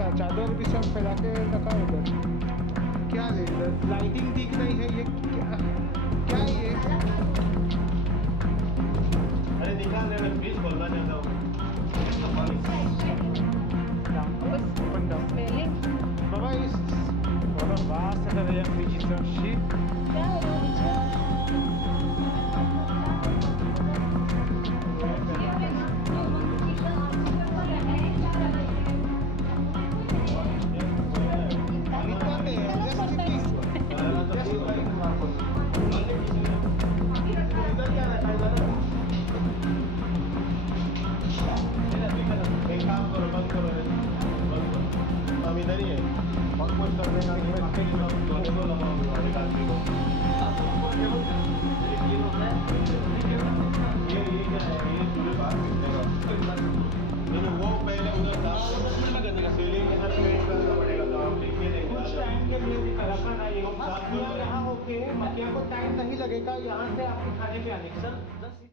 अच्छा चादर भी सब फैला के रखा है इधर। क्या है इधर? लाइटिंग ठीक नहीं है ये क्या? क्या है ये? अरे निकाल दे, मैं प्लीज बोलना चाहता हूँ। Open down. Baba is oder was hat er irgendwie so shit? एक काम करो, बंद करो, बंद करो। हम इधर ही है, बहुत कुछ कर देगा कि मैं आपके लिए दोनों को लगाऊंगा एक आदमी को। ये क्या है, ये पूरे बाहर निकलेगा। नहीं वो पहले उधर था, सीलिंग इधर पेंट करना पड़ेगा, तो आप लिख के देंगे। कुछ टाइम के लिए भी रखा ना ये यहाँ होके मकिया को टाइम नहीं लगेगा यहाँ से आपके खाने पे आने सर 10